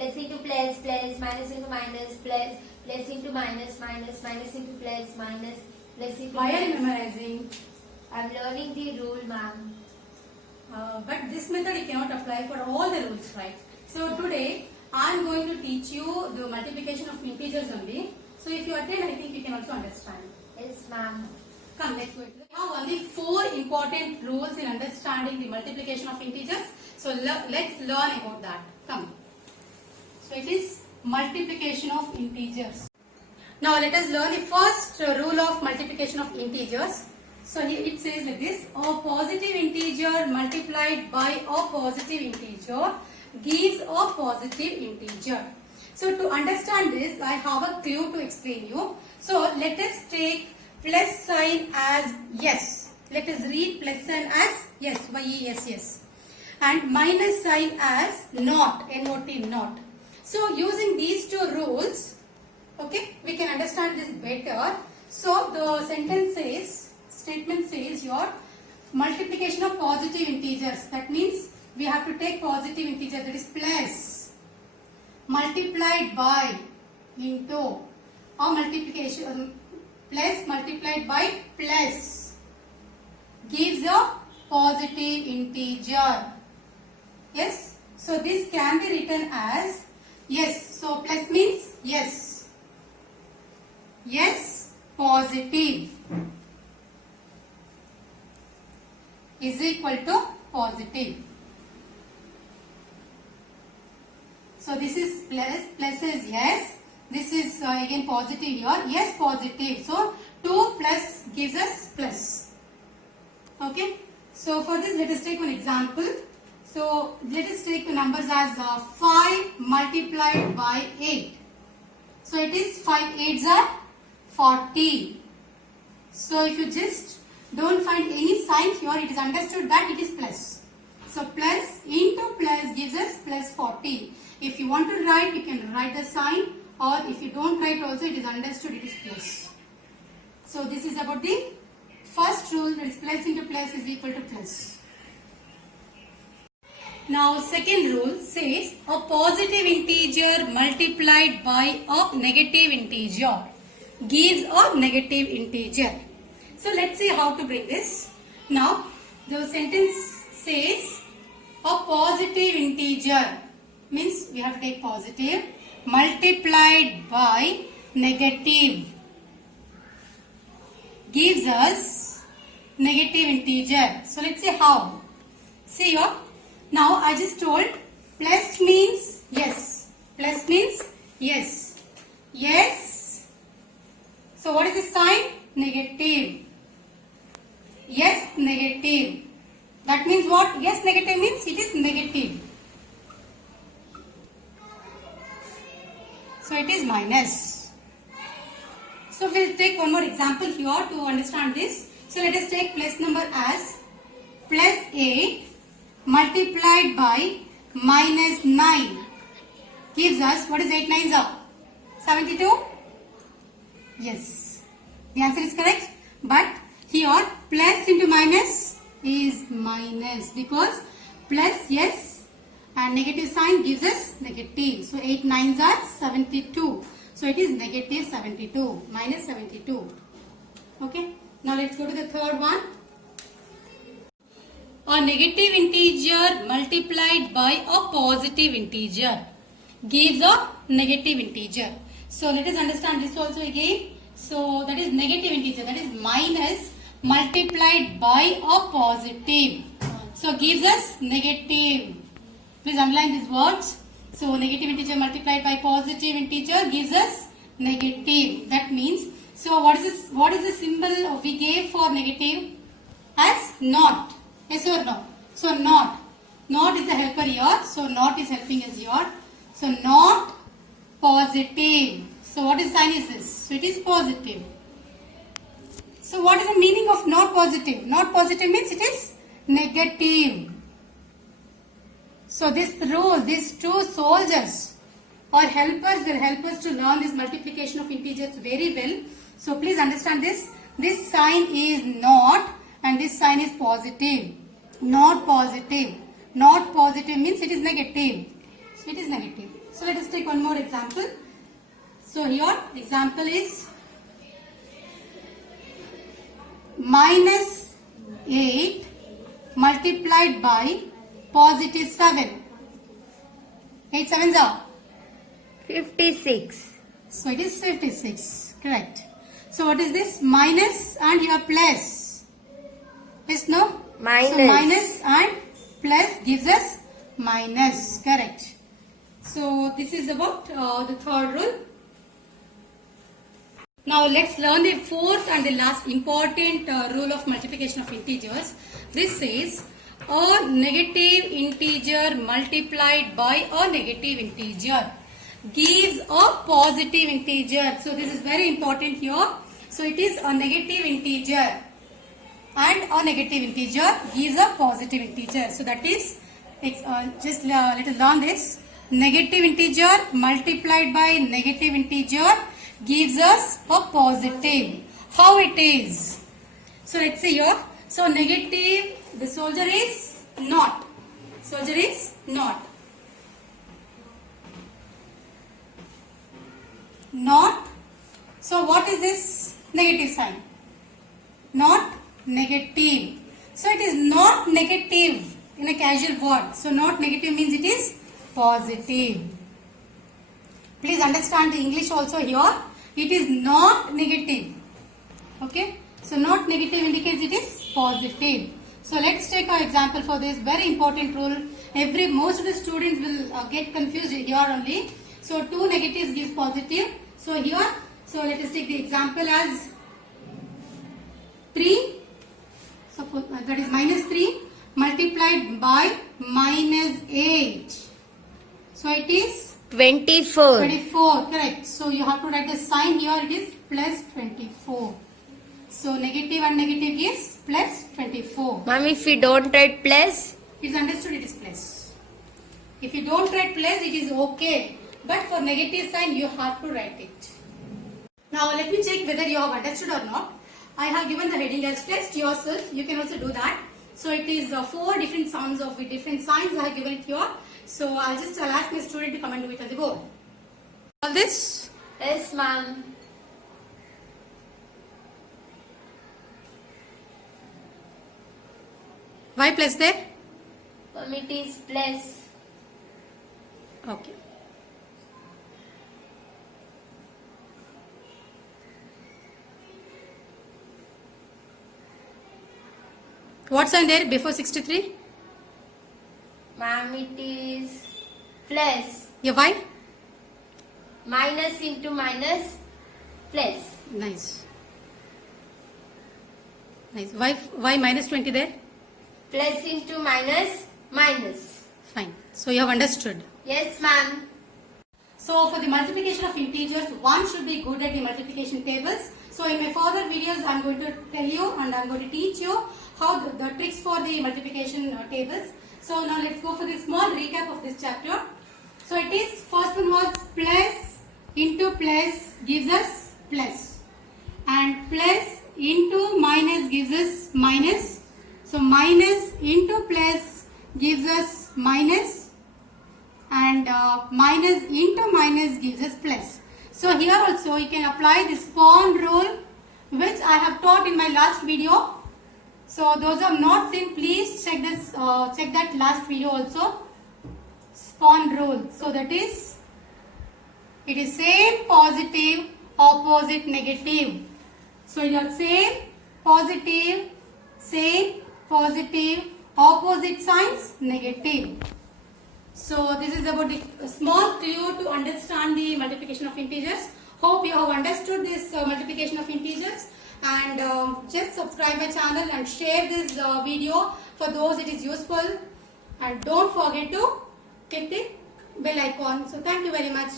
plus into plus, plus, minus into minus, plus, plus into minus, minus, minus into plus, minus, plus into Why are you plus. memorizing? I'm learning the rule, ma'am. But this method you cannot apply for all the rules, right? So today I am going to teach you the multiplication of integers only. So if you attend, I think you can also understand. Yes, ma'am. Come, let's go. We have only 4 important rules in understanding the multiplication of integers. So let's learn about that. Come. So it is multiplication of integers. Now let us learn the first rule of multiplication of integers. So here it says like this: a positive integer multiplied by a positive integer gives a positive integer. So to understand this, I have a clue to explain you. So let us take plus sign as yes. Let us read plus sign as yes, Y-E-S-S. And minus sign as not, N-O-T, not. So using these two rules, okay, we can understand this better. So the statement says your multiplication of positive integers. That means we have to take positive integer, that is plus, multiplied by, into, or multiplication, plus multiplied by plus gives a positive integer. Yes, so this can be written as yes. So plus means yes. Yes, positive is equal to positive. So this is plus is yes. This is again positive here. Yes, positive. So 2 plus gives us plus. Okay. So for this, let us take one example. So let us take the numbers as 5 multiplied by 8. So it is 5 8s are 40. So if you just don't find any sign here, it is understood that it is plus. So plus into plus gives us plus 40. If you want to write, you can write the sign, or if you don't write also, it is understood it is plus. So this is about the first rule, that is plus into plus is equal to plus. Now second rule says a positive integer multiplied by a negative integer gives a negative integer. So let's see how to bring this. Now the sentence says a positive integer, means we have to take positive, multiplied by negative gives us negative integer. So let's see how. See here. Now I just told plus means yes. Plus means yes. Yes. So what is the sign? Negative. Yes, negative. That means what? Yes, negative means it is negative. So it is minus. So we'll take one more example here to understand this. So let us take plus number as plus 8 multiplied by minus 9 gives us, what is 8 9s are? 72? Yes. The answer is correct. But here plus into minus is minus, because plus yes and negative sign gives us negative. So 8 9s are 72. So it is negative 72, minus 72. Okay. Now let's go to the third one. A negative integer multiplied by a positive integer gives a negative integer. So let us understand this also again. So that is negative integer, that is minus multiplied by a positive. So gives us negative. Please underline these words. So negative integer multiplied by positive integer gives us negative. That means, so what is this? What is the symbol we gave for negative? As not. Yes or no? So not. Not is the helper here. So not is helping us here. So not positive. So what is sign is this? So it is positive. So what is the meaning of not positive? Not positive means it is negative. So this rule, these two soldiers or helpers will help us to learn this multiplication of integers very well. So please understand this. This sign is not and this sign is positive. Not positive. Not positive means it is negative. So it is negative. So let us take one more example. So here example is minus 8 multiplied by positive 7. 8 sevens are? 56. So it is 56. Correct. So what is this? Minus and here plus. Yes, no? Minus. So minus and plus gives us minus. Correct. So this is about the third rule. Now let's learn the fourth and the last important rule of multiplication of integers. This says a negative integer multiplied by a negative integer gives a positive integer. So this is very important here. So it is a negative integer and a negative integer gives a positive integer. So that is just let us learn this. Negative integer multiplied by negative integer gives us a positive. How it is? So let's say here. So negative, the soldier is not. Soldier is not. Not. So what is this negative sign? Not negative. So it is not negative in a casual word. So not negative means it is positive. Please understand the English also here. It is not negative. Okay. So not negative indicates it is positive. So let's take our example for this very important rule. Most of the students will get confused here only. So 2 negatives gives positive. So here, so let us take the example as 3. Suppose that is minus 3 multiplied by minus 8. So it is 24. 24. Correct. So you have to write the sign here. It is plus 24. So negative and negative gives plus 24. Ma'am, if we don't write plus, It's understood it is plus. If you don't write plus, it is okay. But for negative sign, you have to write it. Now let me check whether you have understood or not. I have given the heading as test yourself. You can also do that. So it is 4 different sounds of different signs I have given it here. So I'll ask my student to come and do it on the board. All this. yes, ma'am. Why plus there? It is plus. Okay. What sign there before 63? Ma'am, it is plus. Yeah, why? Minus into minus plus. Nice. Nice. Why minus 20 there? Plus into minus minus. Fine. So you have understood. Yes, ma'am. So for the multiplication of integers, one should be good at the multiplication tables. So in my further videos, I am going to tell you and I am going to teach you how the tricks for the multiplication tables. So now let's go for the small recap of this chapter. So it is, first one was plus into plus gives us plus. And plus into minus gives us minus. So minus into plus gives us minus. And minus into minus gives us plus. So here also you can apply the spawn rule which I have taught in my last video. So those who have not seen, please check this, check that last video also. Spawn rule. So that is, it is same positive, opposite negative. So your same positive, opposite signs negative. So this is about the small clue to understand the multiplication of integers. Hope you have understood this multiplication of integers, and just subscribe my channel and share this video for those it is useful, and don't forget to click the bell icon. So thank you very much.